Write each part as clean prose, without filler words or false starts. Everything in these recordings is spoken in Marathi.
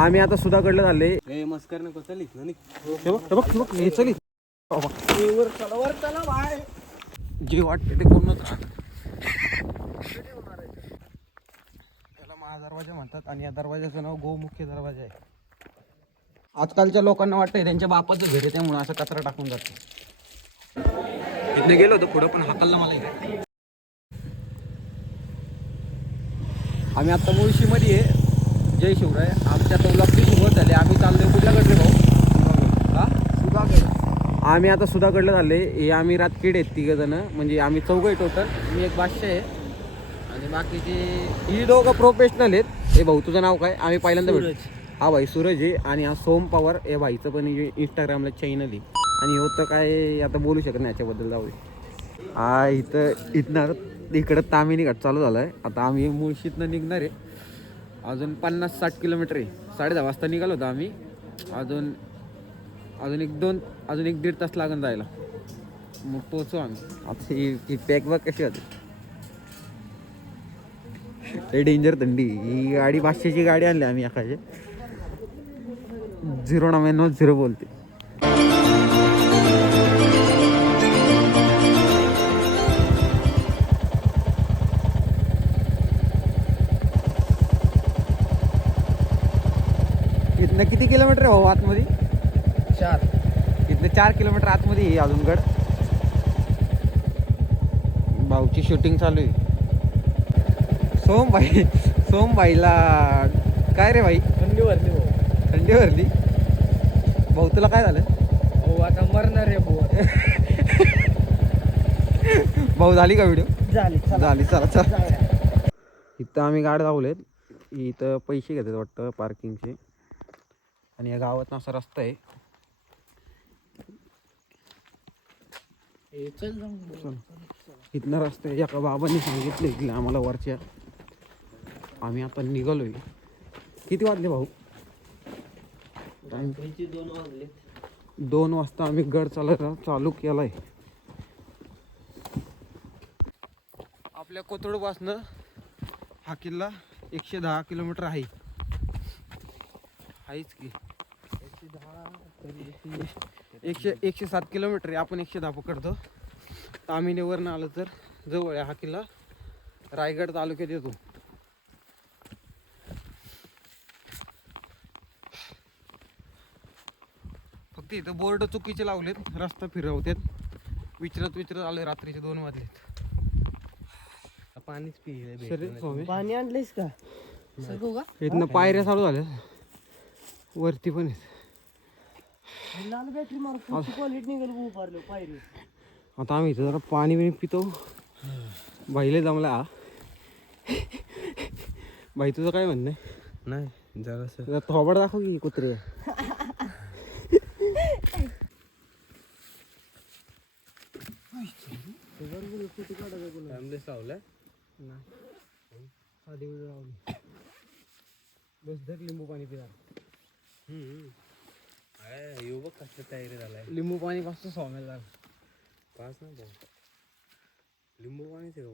आम्ही आता सुधाकडलं झाले. मस्कर नको चल जे वाटते ते कोणच राहत. त्याला महादरवाजा म्हणतात आणि या दरवाजाचं नाव गोमुख्य दरवाजा आहे. आजकालच्या लोकांना वाटतंय त्यांच्या बापाचं घर आहे त्यामुळे असं कचरा टाकून जातो. इथनं गेलो होतो पुढं पण हाकललं मला इकडे. आम्ही आता मुळशीमध्ये आहे. जय शिवराय. आमच्या ब्लॉगची सुरुवात झाली. आम्ही चाललोय कुठल्याकडे भाऊ? हा सुधागड. आम्ही आता सुधाकडलं झाले. हे आम्ही रातकीड आहेत तिघ जण, म्हणजे आम्ही चौघ आहे टोटल. मी एक बादशाह आहे आणि बाकीचे ही दोघं प्रोफेशनल आहेत. हे भाऊ तुझं नाव काय? आम्ही पहिल्यांदा भेटलो. हा भाई सूरज आहे आणि हा सोम पवार. हे भाईचं पण इंस्टाग्रामला चॅनल आहे आणि होतं काय आता बोलू शकत नाही याच्याबद्दल. जाऊ दे. हा इथनं इकडं तामिनी घाट चालू झाला आहे. आता आम्ही मुळशीतनं निघणार आहे. अजून 50-60 किलोमीटर आहे. 10:30 वाजता निघालो होतो आम्ही. अजून एक 1.5 तास लागून जायला. मग पोचू आम्ही. आता ही पॅक बघ कशी होती. हे डेंजर थंडी. ही गाडी 500ची गाडी आणली आम्ही एखादी. 099 बोलते. इथनं किती किलोमीटर आहे भाऊ आतमध्ये? 4. इथनं 4 किलोमीटर आतमध्ये आहे अजून गड. भाऊची शूटिंग चालू आहे. सोमभाईला काय रे भाई? थंडी भरली भाऊ. थंडी भरली भाऊ. तुला काय झालं भाऊ? आता मरणार रे भाऊ. भाऊ झाली का व्हिडिओ? झाली. चला. इथं आम्ही गाडी लावलेत. इथं पैसे घेतात वाटतं पार्किंगचे. आणि या गावात असा रस्ता आहे. इथनं रस्ता आहे. एका बाबांनी सांगितलं इथलं आम्हाला वरच्या. आम्ही आता निघालोय. किती वाजले भाऊ? 2 वाजले. 2 वाजता आम्ही गड चालू केलाय. आपल्या कोथरूडपासनं हा किल्ला 110 किलोमीटर आहे. आहेच की 107 किलोमीटर आहे. आपण 110 पकडतो. तामिनीवरनं आलं तर जवळ आहे हा किल्ला. रायगड तालुक्यात येतो. फक्त इथं बोर्ड चुकीचे लावलेत. रस्ता फिरवतात. विचारत आले. रात्रीचे 2 वाजलेत. पाणीच पिले. पाणी आणलंयस का? इथनं पायऱ्या चालू झाल्या. वरती पण आहेत. लाल बॅटरी मारून क्वालिटी निघाल उभारलो पायरी. आता आम्ही इथं जरा पाणी पितो. भाईले जमला. भाई तुझं काय म्हणणं आहे? नाही जरा थोबड दाखव की कुत्रे. बस धर लिंबू पाणी पिणार. येऊ बघ कसं तयारी झालाय. लिंबू पाणी कसं स्वाम्याला झालं. पाच ना भाऊ. लिंबू पाणीच आहे का?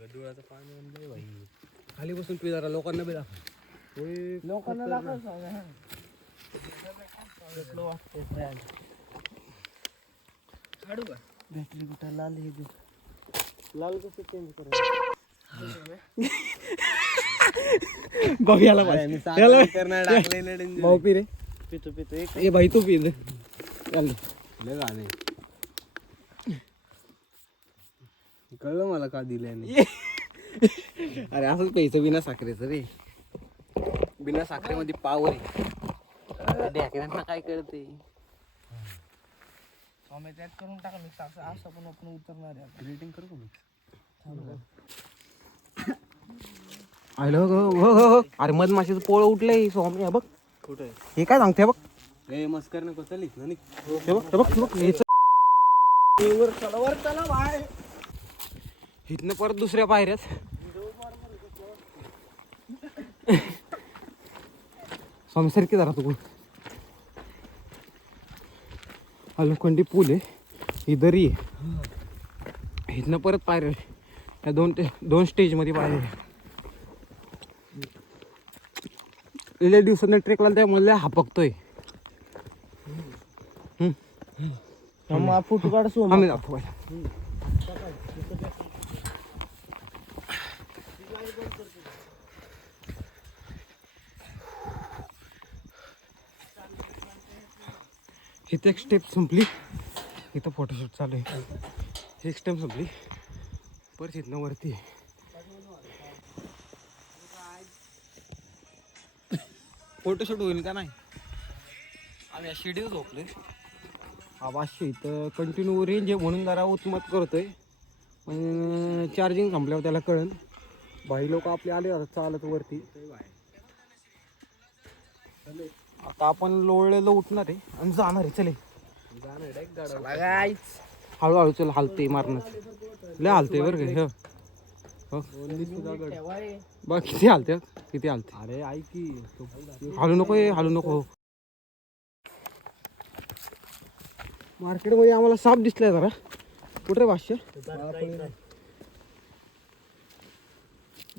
गडुळाचं पाणी आणलंय भाई. खाली बसून पी जरा. लोकांना बी दाखव. लोकांना दाखव. काढू का? बॅटरी कुठं लाल हे दे. लाल कसं चेंज करायचं? बघायला भाऊ पी रे. पितो ए भाई तू पी. कळलं मला का दिलंय. अरे असंच प्यायचं बिना साखरेचं रे. बिना साखरेमध्ये पावर आहे. ढेकऱ्यांना काय कळते. स्वामी त्यात करून टाका मिक्स. असं पण आपण उतरणार आहे. ग्रेटिंग करू का मिक्स? हो. अरे मधमाशीचं पोळ उठलंय स्वामी. बघ कुठे हे काय सांगते बघ. मस्कर नको चल इथं. हे बघ इथनं परत दुसऱ्या पायऱ्यात. स्वामी सारखी जरा तू. हा लोखंडी पूल आहे. ही दरी आहे. इथनं परत पायऱ्या. या 2 स्टेजमध्ये पायऱ्या. लय दिवसांनी ट्रेकला त्या मला हापकतोय. फोटो काढ सोमा. आम्ही जातो पहिला. इथं एक स्टेप संपली, इथं फोटोशूट चालू आहे. एक स्टेप संपली, परत इथनं वरती फोटोशूट होईल का नाही. आम्ही शिडीव झोपलोय. आवाजशी इथं कंटिन्यू रेंज आहे म्हणून जरा उत्मत करतोय, पण चार्जिंग संपल्यावर त्याला कळन. बाई लोक आपले आले आता चालत वरती. आता आपण लोळलेलं उठणार आहे आणि जाणार आहे. चले हळूहळू चल. हालते मारणं लय हालते बरं का. बघ किती हालते, किती हालते. अरे ऐक की, हालू नको हालू नको. मार्केटमध्ये आम्हाला साप दिसलाय जरा. कुठे भाष्य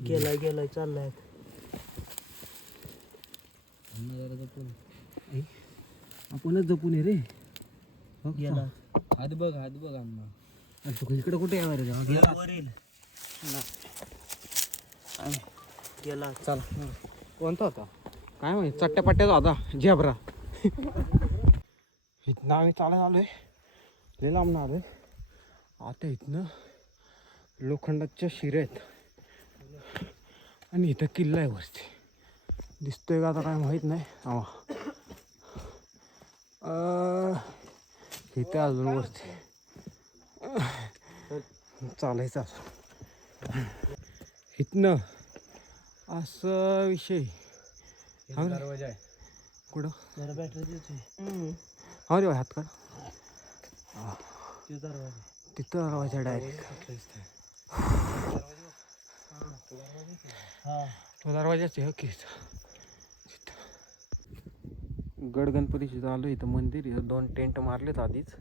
गेलाय चाललाय. आपणच जपून आहे रे. गेला हात बघ अण्णा. इकडे कुठे येणार आहे? गेला. चला. कोणता होता काय माहिती, चट्ट्या पट्ट्याचा होता झेब्रा. इथनं आम्ही चालत आलोय, लय लांब आलोय. आता इथनं लोखंडाच्या शिऱ्या आहेत आणि इथं किल्ला आहे वरती. दिसतोय का आता काय माहीत नाही. इथे अजून वरती चालायचं अजून. इथनं असं विषय दरवाजा आहे. कुठं जरा बॅटरी देते. हा रे हात काढ. दरवाजा तिथं दरवाजा डायरेक्ट. तो दरवाजाच आहे की. गड गणपतीची आलो. इथं मंदिर, इथं 2 टेंट मारलेत आधीच.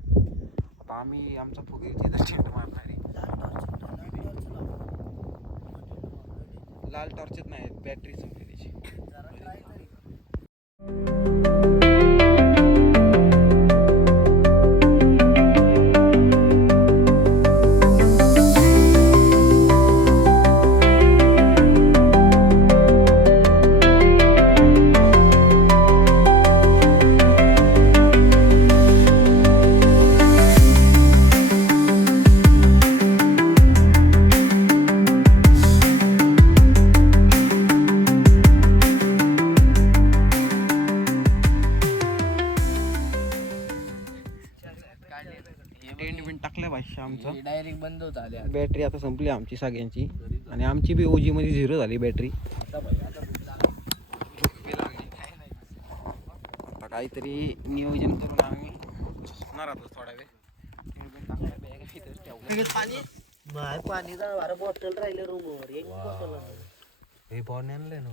आता आम्ही आमचा फुगे इथं टेंट मारणार आहे. लाल टॉर्चच नाही, बॅटरी संपली त्याची. टेंट बिंट टाकल्या भाषा आमचा. डायरेक्ट बंद होत आले. बॅटरी आता संपली आमची सगळ्यांची, आणि आमची बी ओजी मध्ये 0 झाली बॅटरी. आता काहीतरी नियोजन करून आम्ही झोपणार आहोत थोडा वेळ. पाणी बारा बॉटल राहिले रूमवर. एक बॉटल हे पाणी आणलंय ना.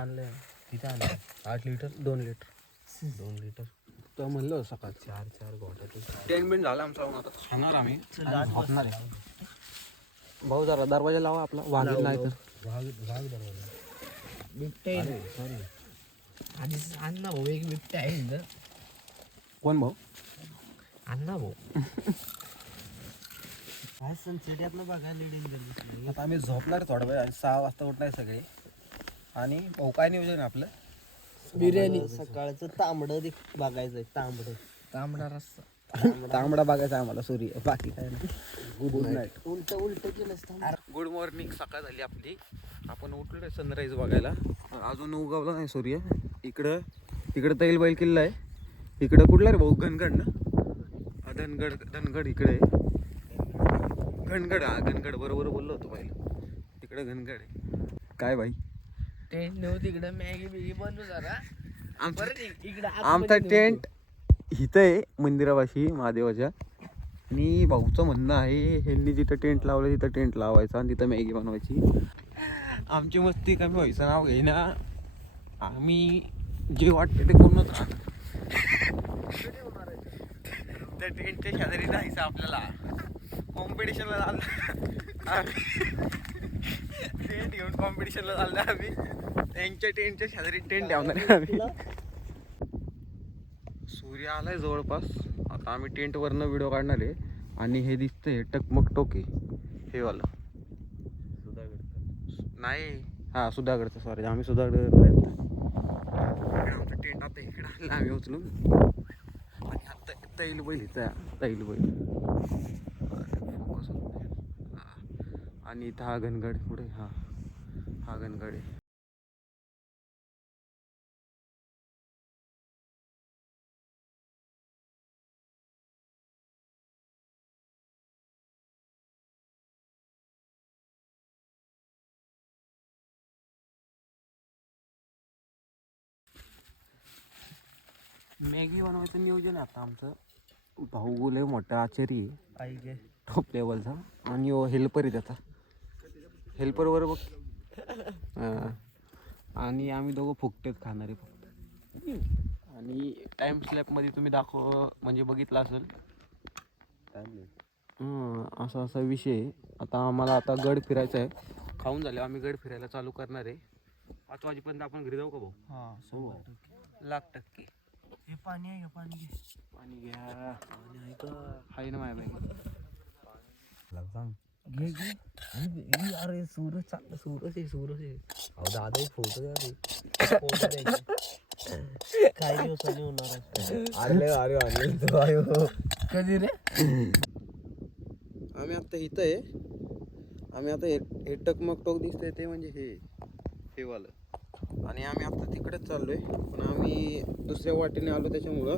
आणलंय. किती आणलं? 8 लिटर 2 लिटर 2 लिटर तर म्हणलं सकाळ 4 गोट्या. टेंट बिंट झाला आमचा. आता खाणार आम्ही आणि झोपणार आहे. भाऊ जरा दरवाजा लावा आपला, वागेल नाही तर. वाघ दरवाजा. बिबट्या सॉरी आधीच अण्णा भाऊ एक बिबट्या आहे इथं. कोण भाऊ? अण्णा भाऊ. काय सनसेट यातनं बघायला डेंजर. आता आम्ही झोपणार थोडा वेळ आणि 6 वाजता उठणार सगळे. आणि भाऊ काय नियोजन आहे आपलं? बिर्याणी. सकाळचं तांबडं बघायचंय. तांबडा रस्सा. तांबडा बघायचा आम्हाला. सूर्य बाकी काय नाही. Good night. उलट केलं. Good morning. सकाळ झाली आपली. आपण उठलो सनराईज बघायला. अजून उगवला नाही सूर्य. इकडं तैलबैल किल्ला आहे. इकडं कुठला रे भाऊ? घनगड ना. धनगड इकडे आहे. घनगड. हा घनगड बरोबर बोललो होतो पहिलं. तिकडे घनगड आहे. काय भाई टेंट नव्हती तिकडं. मॅगी बिगी बनवू जरा. आमचा टेंट इथं आहे मंदिरापाशी महादेवाच्या. आणि भाऊचं म्हणणं आहे ह्यांनी जिथं टेंट लावलं तिथं टेंट लावायचा आणि तिथं मॅगी बनवायची. आमची मस्ती कमी व्हायचं नाव घेईना. आम्ही जे वाटतं ते करूनच राहणार. त्या टेंटच्या शेजारी जायचं आपल्याला. कॉम्पिटिशनला झालं टेंट घेऊन कॉम्पिटिशनला चाललो आम्ही. त्यांच्या टेंटच्या शेजारी टेंट ठेवणार आहे आम्ही. सूर्य आलाय जवळपास. आता आम्ही टेंटवरनं व्हिडिओ काढणार आहे. आणि हे दिसतंय टकमक टोके हे वाला नाही, हा सुधागडचं, सॉरी आम्ही सुधागडकडे आमचं टेंट आता इकडे आणलं आम्ही उचलून. आणि आता तैल बैल तैल बैल फोकस होत नाही. आणि इथं हा घनगड पुढे, हा घनगड आहे. मॅगी बनवायचं नियोजन आहे आता आमचं. भाऊ लय मोठा आचारी आहे, गे टॉप लेवलचा. आणि हेल्पर आहे त्याचा, हेल्पर बरोबर बघ. आणि आम्ही दोघं फुकटेच खाणारे फक्त. आणि टाइम स्लॅपमध्ये तुम्ही म्हणजे बघितलं असेल असा असा विषय आहे. आता आम्हाला आता गड फिरायचा आहे. खाऊन झाले आम्ही गड फिरायला चालू करणार आहे. 5 वाजेपर्यंत आपण घरी जाऊ का भाऊ? हा, 100%. हे पाणी आहे, पाणी घे. पाणी घ्या. हाय ना माझ्या बॅग. घे घे. अरे सूरज चांगला, सूरज आहे. अहो दादा एक फोटो द्या रे. काही दिवसांनी होणार आहे. कधी रे? आम्ही आता इथं आहे. आम्ही आता हे टकमक टोक दिसतंय ते म्हणजे हे वालं. आणि आम्ही आता तिकडेच चाललोय. पण आम्ही दुसऱ्या वाटेने आलो त्याच्यामुळं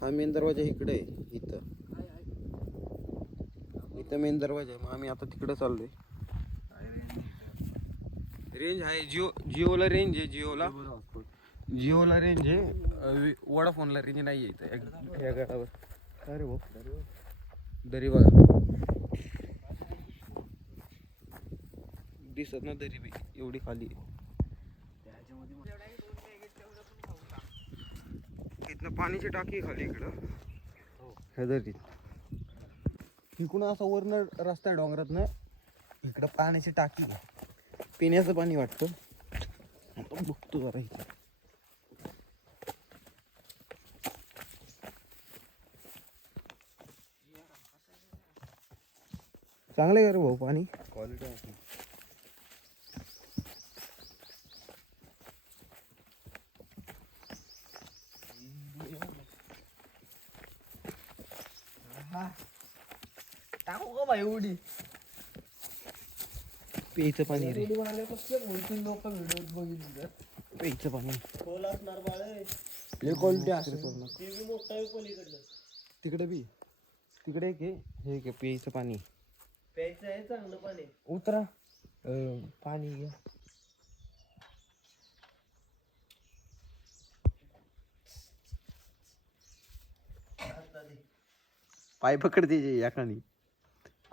हा मेन दरवाजा इकडे आहे. इथं मेन दरवाजा आहे. मग आम्ही आता तिकडे चाललोय. रेंज आहे, जिओला रेंज आहे. जिओला रेंज आहे. वोडाफोनला रेंज नाही आहे इथं या घरावर. अरे भाऊ दरी बघा, दिसत ना दरी बी एवढी खाली. इथनं पाण्याची टाकी खाली इकडं ह्या दरीत. इकडून असा वरनं रस्ता आहे डोंगरात ना, इकडं पाण्याची टाकी आहे. पिण्याचं पाणी वाटतं. आता बघतो जरा इथं. चांगलं आहे का रे भाऊ पाणी? क्वालिटी आहे. टाकू का भाई उडी? प्यायचं पाणी रे, लोक व्हिडिओ बघितलं. प्यायचं पाणी. खोल असणार बाळे. लय क्वालिटी असेल. ते बी मोठा आहे पलीकडलं. तिकडे बी, तिकडे एक आहे, हे घे प्यायचं पाणी. प्यायचं आहे चांगलं पाणी. उतरा पाणी घ्या. पाय पकड त्याचे या खाली.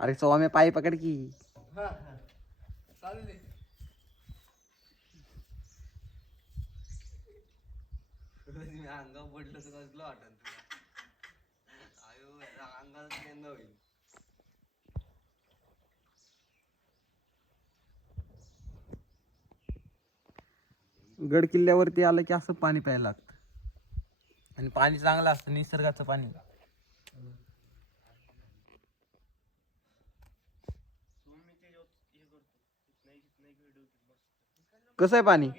अरे सव्वा पाय पकड की. चालू दे. अंगावर पडलं तर कसलं वाटत अंगात होईल. गड किल्ल्यावरती आलं की असं पाणी प्यायला लागतं. आणि पाणी चांगलं असतं, निसर्गाचं पाणी. कसं आहे पाणी?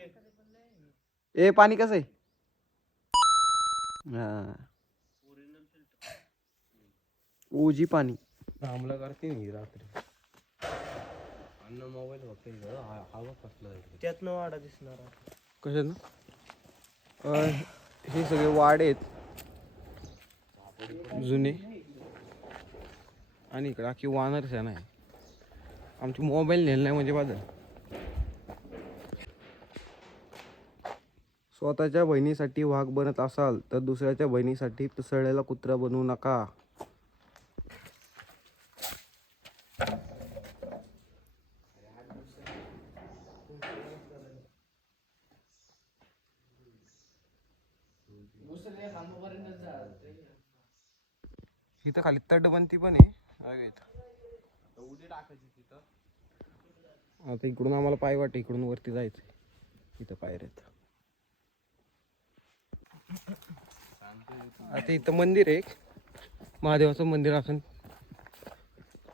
पाणी कसं आहे? ओजी पाणी. थांबला करते मी रात्री. अन्न मोबाईल फक्त हवा कसला त्यातनं वाडा दिसणार. कशानं? हे सगळे वाडे आहेत जुने. आणि इकडं अख्खी वानर सेना आहे. आमची मोबाईल नेलं नाही म्हणजे बाजू. स्वतःच्या बहिणीसाठी वाघ बनत असाल तर दुसऱ्याच्या बहिणीसाठी पिसळलेला कुत्रा बनवू नका. इथं खाली तटबंदी पण आहे. उडी टाकायची तिथं. आता इकडून आम्हाला पाय वाट इकडून वरती जायचं इथं पायऱ्यात. आता इथं मंदिर आहे एक महादेवाचं मंदिर असून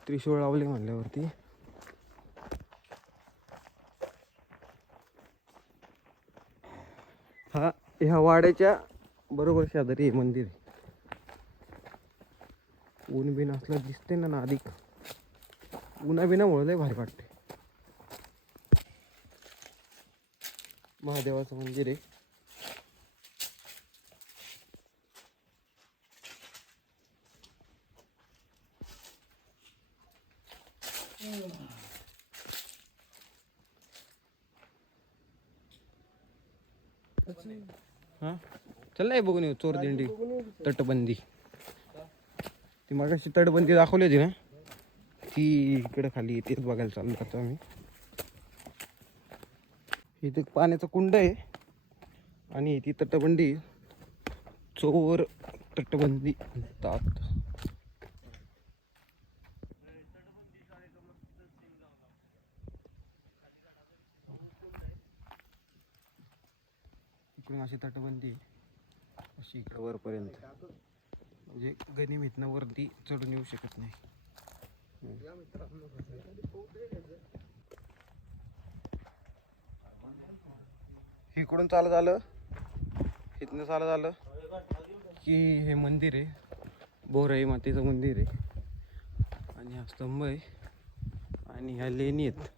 त्रिशूळ लावले म्हणल्यावरती. ह्या वाड्याच्या बरोबर शेजारी हे मंदिर आहे. ऊन बिन असलं दिसते ना अधिक उन्हा बिनामुळे लय भारी वाटते. महादेवाचं मंदिर आहे. हा चल नाही बघून येऊ चोरदिंडी तटबंदी. ती मागाशी तटबंदी दाखवली होती ना ती इकडे खाली तेच बघायला चालू करतो आम्ही. इथे पाण्याचा कुंड आहे आणि ती तटबंदी चोर तटबंदी म्हणतात. इकडून अशी तटबंदी अशी इकडं वरपर्यंत म्हणजे गनिमीतनं वरती चढून येऊ शकत नाही. इकडून चालत आलं इथनं चालत आलं की हे मंदिर आहे बोराई मातेचं मंदिर आहे आणि हा स्तंभ आहे आणि ह्या लेणी आहेत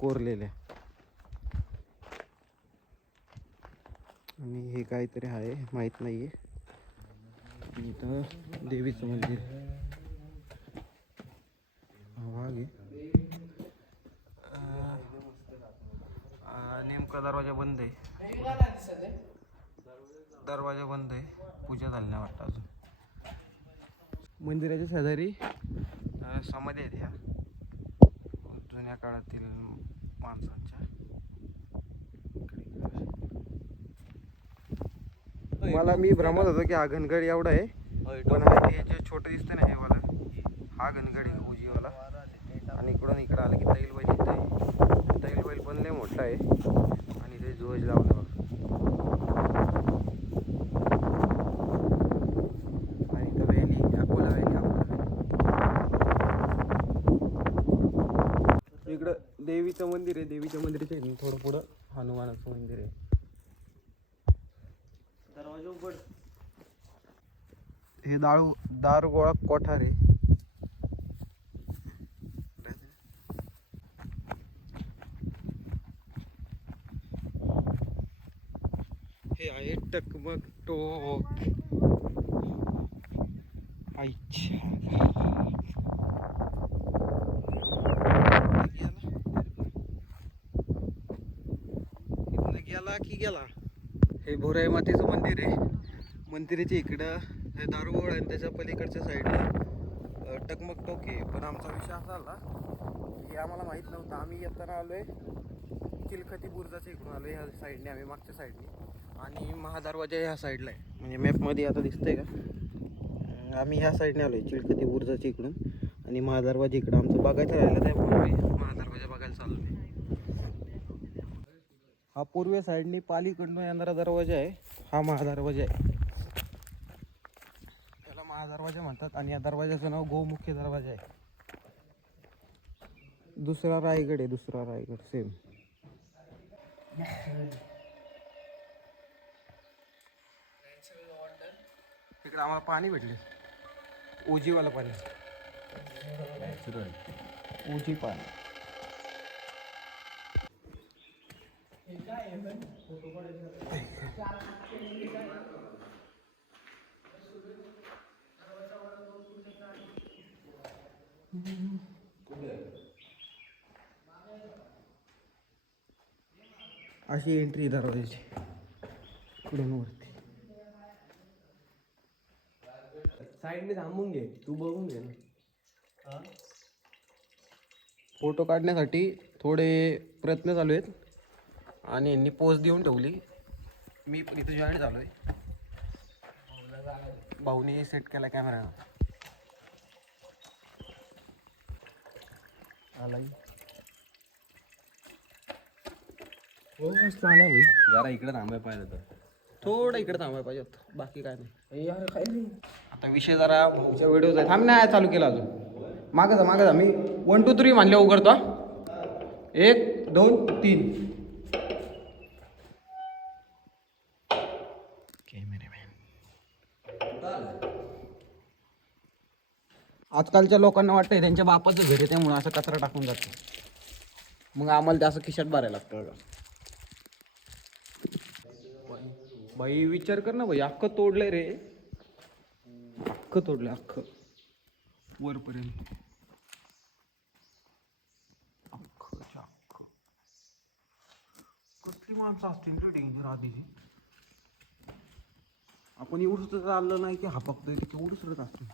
कोरलेल्या आणि हे काहीतरी आहे माहीत नाही आहे. इथं देवीचं मंदिर वाघ आहे. नेमका दरवाजा बंद आहे. दरवाजा बंद आहे. पूजा झाली नाही वाटतं अजून. मंदिराच्या शेजारी समाधी आहेत ह्या जुन्या काळातील माणसांच्या. मला मी भ्रमत होतो की हा घनगड एवढा आहे पण हे जे छोटं दिसतं ना हे वाला हा घनगड आहे उजीवाला. आणि इकडून इकडं आलं की तैलवैल इथं आहे. तैलवैल पण लय मोठा आहे आणि ते ध्वज लावलं बघ. आणि इथं वेली अकोला वेली इकडं देवीचं मंदिर आहे. देवीच्या मंदिराच्या थोडं पुढं हनुमानाचं मंदिर आहे. दरवाजा उघड. हे दारुगोळा कोठार आहे. हे आहे टकमक टोक. आईच्या गेला की गेला. हे बोराई मातेचं मंदिर आहे. मंदिराच्या इकडं हे दारुगोळा आणि त्याच्या पलीकडच्या साईडला टकमक टोक आहे. पण आमचा विषय असा झाला की आम्हाला माहीत नव्हतं. आम्ही येताना आलो आहे चिलखती बुर्जाच्या इकडून आलो ह्या साईडने आम्ही मागच्या साईडने आणि महादरवाजा ह्या साईडला आहे. म्हणजे मॅपमध्ये आता दिसतंय का आम्ही ह्या साईडने आलो आहे चिलखती बुर्जाच्या इकडून आणि महादरवाजा इकडं आमचं बघायचं राहिलं त्यामुळे आम्ही महादरवाजा बघायला चाललो आहे. हा पूर्व साईडने पालीकडून येणारा दरवाजा आहे. हा महादरवाजा आहे. त्याला महादरवाजा म्हणतात आणि या दरवाजाचं नाव गोमुख्य दरवाजा आहे. दुसरा रायगड आहे. दुसरा रायगड सेम. इकडे आम्हाला पाणी भेटले उजीवाला पाणी उजी पाणी. अशी एंट्री दरवाजाची इकडून वरती. साईडने थांबून घे. तू बघून घे ना. फोटो काढण्यासाठी थोडे प्रयत्न चालू आहेत आणि यांनी पोज देऊन ठेवली. मी पण इथं जॉईन झालो आहे. भाऊने सेट केला कॅमेरा. आला हो मस्त आला भाई. जरा इकडे थांबाय पाहिलं तर. थोडं इकडे थांबायला पाहिजे होतं. बाकी काय नाही. यार काय रे. आता विषय जरा भाऊच्या व्हिडिओ आहे. थांब नाही चालू केला अजून. मागं जा मी 1 2 3 म्हणले उघडतो. 1 2 3. आजकालच्या लोकांना वाटतंय त्यांच्या बापाचं घर आहे त्यामुळे असं कचरा टाकून जातो. मग आम्हाला ते असं खिशात भरायला लागतं बघा. बाई विचार कर ना भाई, अख्खं तोडलंय रे. अख्खं तोडलंय अख्खं वरपर्यंत. अख्खं कसली माणसं असतील रे डेंजर आधीची. आपण एवढंच तर चाललं नाही की हापकतोय ते केवढं सरत असतं.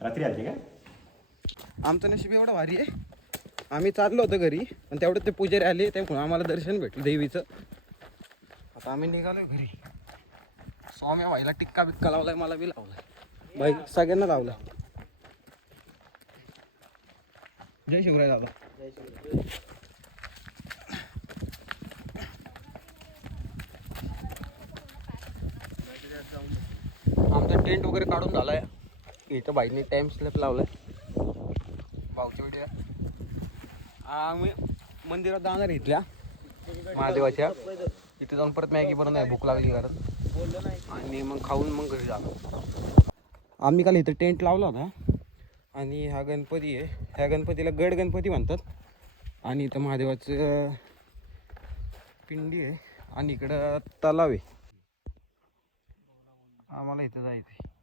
रात्री आली का? आमचं नशीब एवढं भारी आहे. आम्ही चाललो होतो घरी पण तेवढं ते पुजारी आले त्यामुळे आम्हाला दर्शन भेटलं देवीचं. आता आम्ही निघालोय घरी. स्वाम्या भाईला टिक्का बिक्का लावलाय, मला बी लावलाय. भाई सगळ्यांना लावला. जय शिवराय दादा. आमचा टेंट वगैरे काढून झालाय. इथं बाईने टाइम स्लॅप लावलाय. भाऊच्या वेळी आम्ही मंदिरात जाणार आहे इथल्या महादेवाच्या. इथे जाऊन परत मॅगी बनवून आहे, भूक लागली घरात. आणि मग खाऊन मग घरी जाणार. आम्ही काल इथं टेंट लावला होता. आणि हा गणपती आहे. ह्या गणपतीला गड गणपती म्हणतात. आणि इथं महादेवाचं पिंडी आहे. आणि इकडं तलाव आहे. आम्हाला इथं जायचं आहे.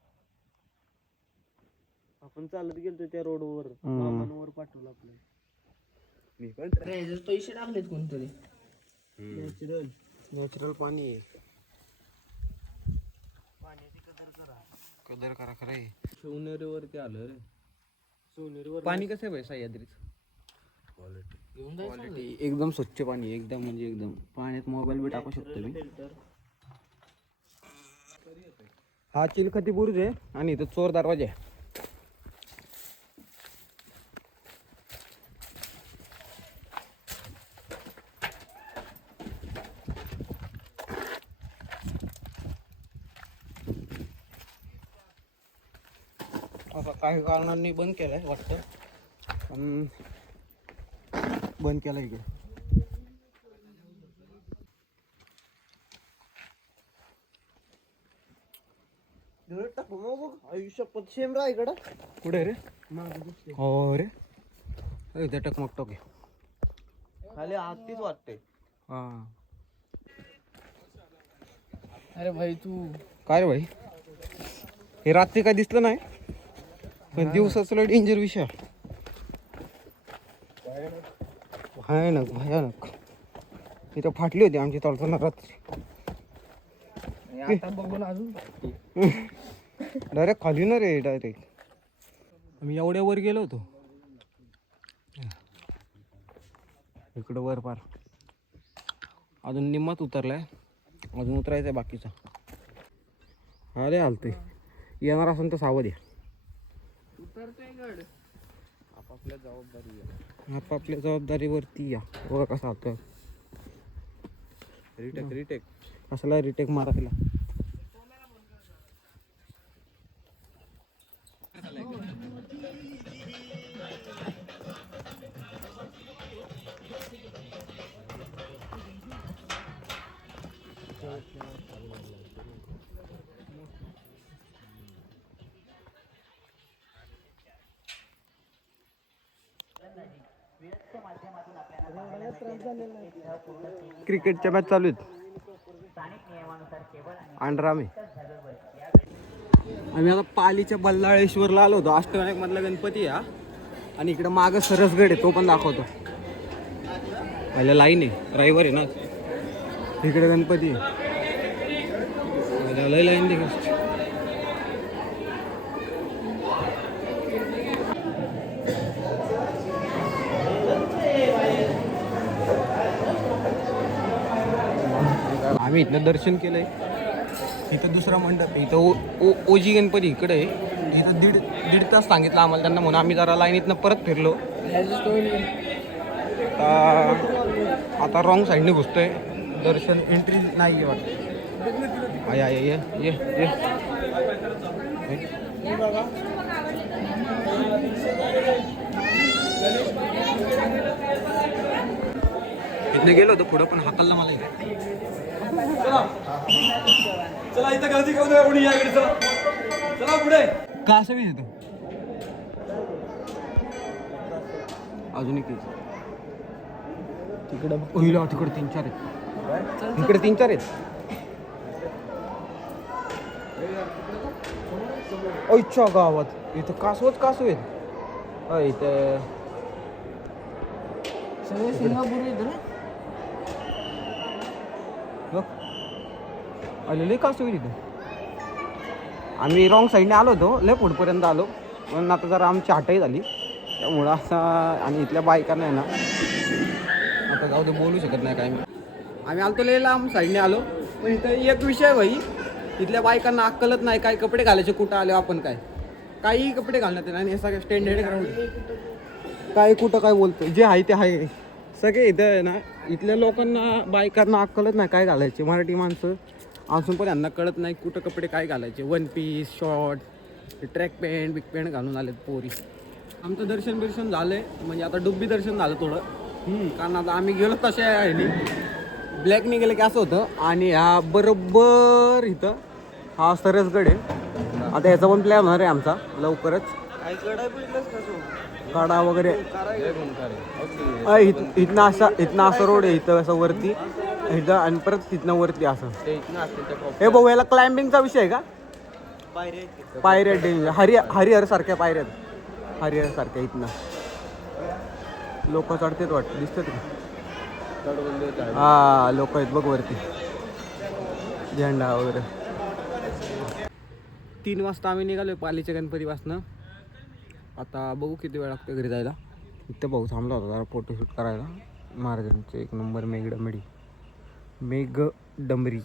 आपण चालत गेलतो त्या रोडवर, मामांवर पाठवलं आपलं. मी पण पैसे टाकलेत कोणतरी. नॅचरल पाणी आहे. कदर करा खरं आहे. शिवनेरीवरती आलं रे. शिवनेरीवर पाणी कसं आहे भाई सह्याद्रीचं? घेऊन जायचं क्वालिटी एकदम स्वच्छ पाणी आहे, एकदम म्हणजे एकदम. पाण्यात मोबाईल बी टाकू शकतो मी. हा चिलखती बुरुज आहे आणि इथं चोर दरवाजा आहे. आता काही कारणांनी बंद केलंय वाटतं. पण बंद केलं इकडे. आयुष्य सेम राहा इकडं. कुठे रे? हो रे. इथे टकमक आहे. खाली आतीच वाटते. हां अरे भाई तू काय रे भाई, हे रात्री काय दिसलं नाही पण दिवसाचं लय डेंजर विषय. भयानक भयानक. इथं फाटली होती आमची चालताना रात्री. आता बघून अजून डायरेक्ट खाली ना रे. डायरेक्ट आम्ही एवढ्या वर गेलो होतो. इकडं वर पार अजून निम्माच उतरलाय. अजून उतरायचं आहे बाकीचा. अरे हालते. येणार असेल तर सावध या. आपापल्या जबाबदारी. आपापल्या जबाबदारीवरती या. बघा कसा होतं. रिटेक कसला रिटेक मारायला. क्रिकेटच्या मॅच चालू आहेत. आंड्रामे. आम्ही आता पालीच्या बल्लाळेश्वरला आलो होतो. अष्टविनायक मधला गणपती हा. आणि इकडं मागं सरसगड आहे, तो पण दाखवतो. लाईन आहे, रविवार आहे ना. इकडे गणपती आहे. लय लाईन देखील. आम्ही इथलं दर्शन केलंय. इथं दुसरा मंडप आहे. इथं ओजी गणपती इकडे आहे. इथं दीड तास सांगितलं आम्हाला त्यांना, म्हणून आम्ही जरा लाईनीतनं परत फिरलो. आता रॉंग साईडने घुसतोय. दर्शन एंट्री नाही आहे वाटतं. ये इथनं गेलो होतो पुढं, पण हाकललं मला इथे. चला इथं गर्दी करू नये कोणी याकडे. चला चला पुढे. का असं बी येतं अजून एक तिकडं होईल. तिकडे 3-4 आहेत. इकडे 3-4 आहेत. ओच्या गावात इथं कासवच कासव आहेत. इथं सगळे सिंगापूर येतं ना. आलेले कासव आहेत इथं. आम्ही रॉंग साईडने आलो होतो, लय पुढपर्यंत आलो, पण आता जरा आमची हटाई झाली त्यामुळं असं. आणि इथल्या बायकांना आहे ना, आता जाऊ दे, बोलू शकत नाही काय. आम्ही आलतो लय लांब साईडने आलो, पण इथं एक विषय भाई, इथल्या बायकांना अक्कलत नाही काय कपडे घालायचे. कुठं आले आपण काय काही कपडे घालण्यात नाही. हे सगळं स्टँडर्ड ग्राउंड काय कुठं काय बोलतो, जे आहे ते आहे सगळे. इथं आहे ना, इथल्या लोकांना बायकांना अक्कलत नाही काय घालायचे. मराठी माणसं असून पण यांना कळत नाही कुठं कपडे काय घालायचे. 1 piece short, track pant big pant घालून आलेत पोरी. आमचं दर्शन झालंय, म्हणजे आता डुब्बी दर्शन झालं थोडं. कारण आता आम्ही गेलो तशा आहे ब्लॅकने गेलं की असं होतं. आणि ह्या बरोबर इथं हा सरसगड आहे. आता ह्याचा पण प्लॅन होणार आहे आमचा लवकरच. काढा वगैरे इथनं असं रोड आहे इथं असं वरती इथं, आणि परत तिथनं वरती असं. हे भाऊ, याला क्लाइम्बिंगचा विषय आहे का? पायऱ्या डेंजर. हरिहर सारख्या पायऱ्या, हरिहर सारख्या इथनं लोक चढतात वाटतं, दिसतात का? हा, लोक आहेत बघ वरती, झेंडा वगैरे. 3 वाजता आम्ही निघालोय पालीच्या गणपतीपासनं. आता बघू किती वेळ लागतो घरी जायला. इथं भाऊ थांबला होता जरा फोटोशूट करायला. महाराजांचं 1 नंबर मेघडंबरी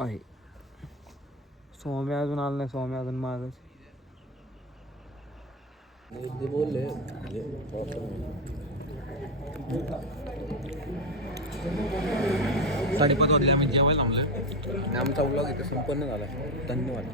आहे. सोम्या अजून आला नाही, सोम्या अजून मागच. बोलले 5:30 वाजले, आम्ही जेवायला थांबलोय. आमचा व्लॉग इथे संपन्न झाला. धन्यवाद.